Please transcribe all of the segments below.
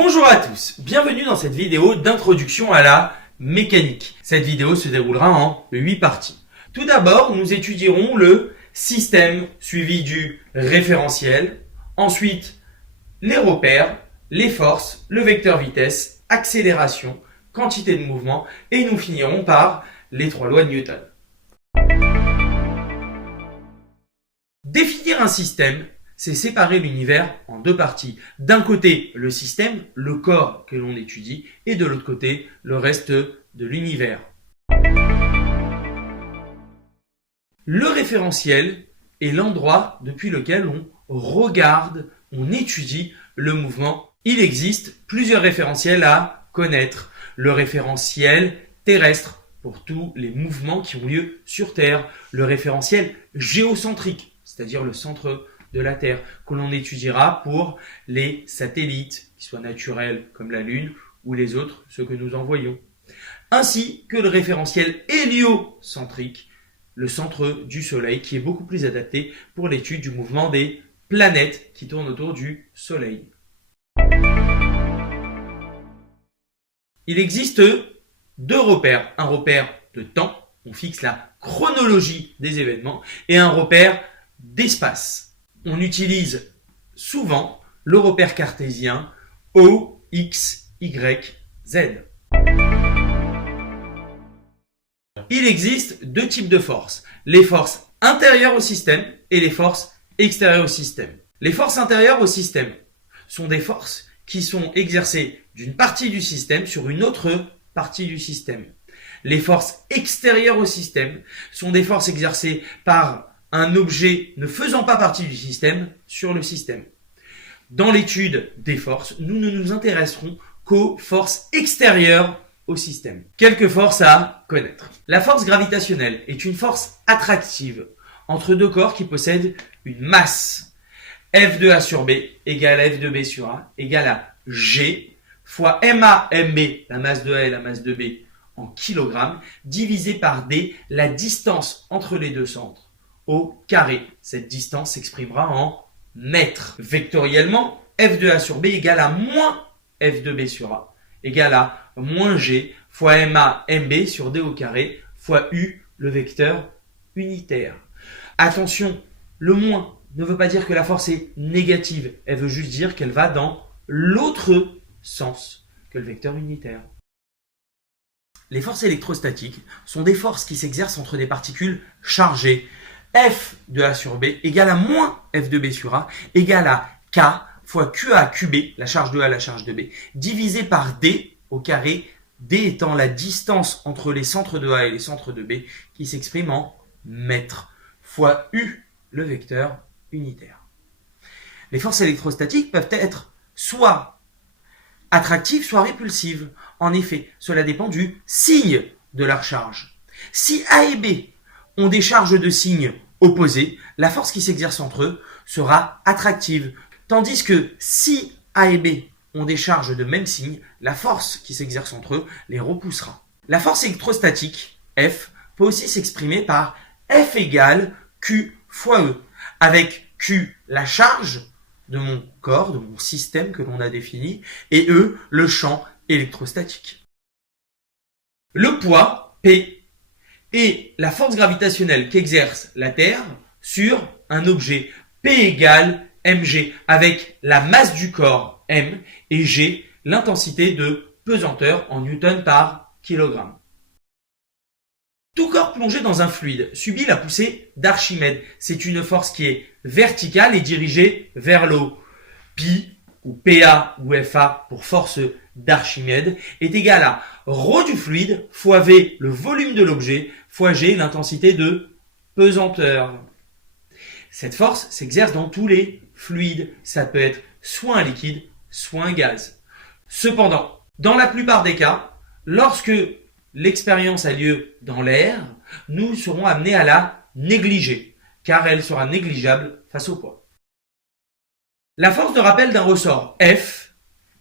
Bonjour à tous, bienvenue dans cette vidéo d'introduction à la mécanique. Cette vidéo se déroulera en 8 parties. Tout d'abord, nous étudierons le système suivi du référentiel, ensuite les repères, les forces, le vecteur vitesse, accélération, quantité de mouvement et nous finirons par les 3 lois de Newton. Définir un système, c'est séparer l'univers en 2 parties. D'un côté, le système, le corps que l'on étudie, et de l'autre côté, le reste de l'univers. Le référentiel est l'endroit depuis lequel on regarde, on étudie le mouvement. Il existe plusieurs référentiels à connaître. Le référentiel terrestre pour tous les mouvements qui ont lieu sur Terre. Le référentiel géocentrique, c'est-à-dire le centre de la Terre, que l'on étudiera pour les satellites, qui soient naturels comme la Lune, ou les autres, ceux que nous envoyons. Ainsi que le référentiel héliocentrique, le centre du Soleil, qui est beaucoup plus adapté pour l'étude du mouvement des planètes qui tournent autour du Soleil. Il existe 2 repères. Un repère de temps, on fixe la chronologie des événements, et un repère d'espace. On utilise souvent le repère cartésien O, X, Y, Z. Il existe 2 types de forces, les forces intérieures au système et les forces extérieures au système. Les forces intérieures au système sont des forces qui sont exercées d'une partie du système sur une autre partie du système. Les forces extérieures au système sont des forces exercées par un objet ne faisant pas partie du système sur le système. Dans l'étude des forces, nous ne nous intéresserons qu'aux forces extérieures au système. Quelques forces à connaître. La force gravitationnelle est une force attractive entre 2 corps qui possèdent une masse. F de A sur B égale F de B sur A égale à G fois MA, MB, la masse de A et la masse de B en kilogrammes, divisé par D, la distance entre les 2 centres, au carré. Cette distance s'exprimera en mètres. Vectoriellement, F de A sur B égale à moins F de B sur A égale à moins G fois MA, MB sur D au carré fois U, le vecteur unitaire. Attention, le moins ne veut pas dire que la force est négative. Elle veut juste dire qu'elle va dans l'autre sens que le vecteur unitaire. Les forces électrostatiques sont des forces qui s'exercent entre des particules chargées. F de A sur B égale à moins F de B sur A égale à K fois QA QB, la charge de A, la charge de B, divisé par D au carré, D étant la distance entre les centres de A et les centres de B, qui s'exprime en mètres, fois U, le vecteur unitaire. Les forces électrostatiques peuvent être soit attractives, soit répulsives. En effet, cela dépend du signe de leur charge. Si A et B ont des charges de signes opposés, la force qui s'exerce entre eux sera attractive. Tandis que si A et B ont des charges de même signe, la force qui s'exerce entre eux les repoussera. La force électrostatique, F, peut aussi s'exprimer par F égale Q fois E, avec Q la charge de mon corps, de mon système que l'on a défini, et E le champ électrostatique. Le poids, P, est la force gravitationnelle qu'exerce la Terre sur un objet. P égale mg, avec la masse du corps m et g, l'intensité de pesanteur en newton par kilogramme. Tout corps plongé dans un fluide subit la poussée d'Archimède. C'est une force qui est verticale et dirigée vers l'eau. Pi, ou PA ou FA pour force d'Archimède, est égal à ρ du fluide fois V, le volume de l'objet, fois G, l'intensité de pesanteur. Cette force s'exerce dans tous les fluides. Ça peut être soit un liquide, soit un gaz. Cependant, dans la plupart des cas, lorsque l'expérience a lieu dans l'air, nous serons amenés à la négliger, car elle sera négligeable face au poids. La force de rappel d'un ressort F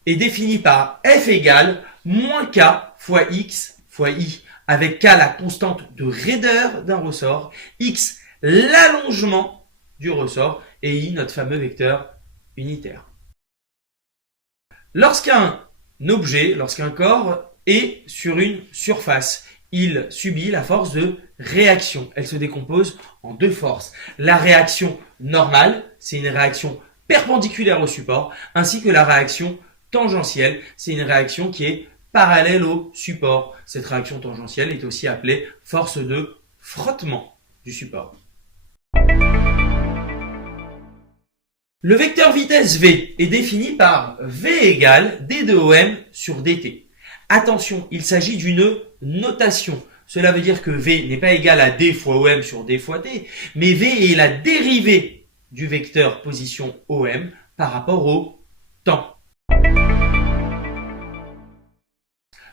est définie par F égale moins K fois X fois I, avec K la constante de raideur d'un ressort, X l'allongement du ressort et I notre fameux vecteur unitaire. Lorsqu'un objet, lorsqu'un corps est sur une surface, il subit la force de réaction. Elle se décompose en deux forces. La réaction normale, c'est une réaction perpendiculaire au support, ainsi que la réaction tangentielle, c'est une réaction qui est parallèle au support. Cette réaction tangentielle est aussi appelée force de frottement du support. Le vecteur vitesse V est défini par V égale d de OM sur dt. Attention, il s'agit d'une notation. Cela veut dire que V n'est pas égal à d fois OM sur d fois t, mais V est la dérivée du vecteur position OM par rapport au temps.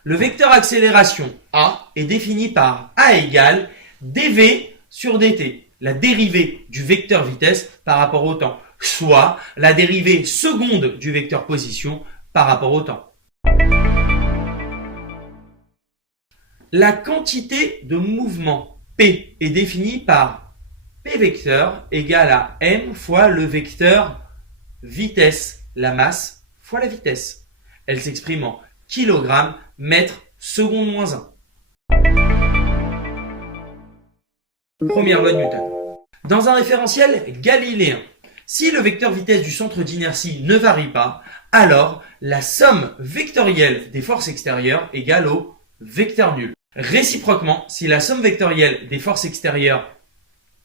Le vecteur accélération A est défini par A égale dv sur dt, la dérivée du vecteur vitesse par rapport au temps, soit la dérivée seconde du vecteur position par rapport au temps. La quantité de mouvement P est définie par P vecteur égale à m fois le vecteur vitesse, la masse fois la vitesse. Elle s'exprime en kg mètre seconde moins 1. Première loi de Newton. Dans un référentiel galiléen, si le vecteur vitesse du centre d'inertie ne varie pas, alors la somme vectorielle des forces extérieures égale au vecteur nul. Réciproquement, si la somme vectorielle des forces extérieures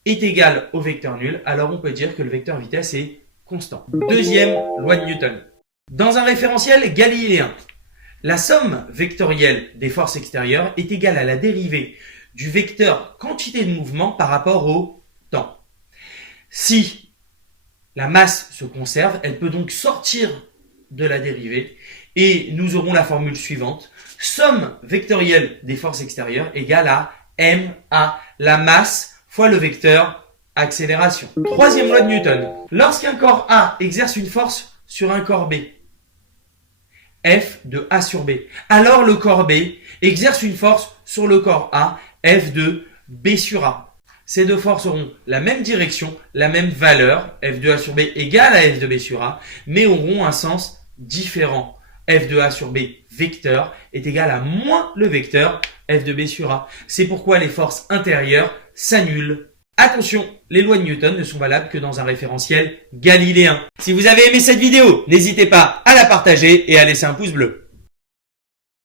est égale au vecteur nul, alors on peut dire que le vecteur vitesse est constant. Deuxième loi de Newton. Dans un référentiel galiléen, la somme vectorielle des forces extérieures est égale à la dérivée du vecteur quantité de mouvement par rapport au temps. Si la masse se conserve, elle peut donc sortir de la dérivée et nous aurons la formule suivante. Somme vectorielle des forces extérieures égale à ma, la masse fois le vecteur accélération. Troisième loi de Newton. Lorsqu'un corps A exerce une force sur un corps B, F de A sur B, alors le corps B exerce une force sur le corps A, F de B sur A. Ces deux forces auront la même direction, la même valeur, F de A sur B égale à F de B sur A, mais auront un sens différent. F de A sur B vecteur est égal à moins le vecteur F de B sur A. C'est pourquoi les forces intérieures s'annulent. Attention, les lois de Newton ne sont valables que dans un référentiel galiléen. Si vous avez aimé cette vidéo, n'hésitez pas à la partager et à laisser un pouce bleu.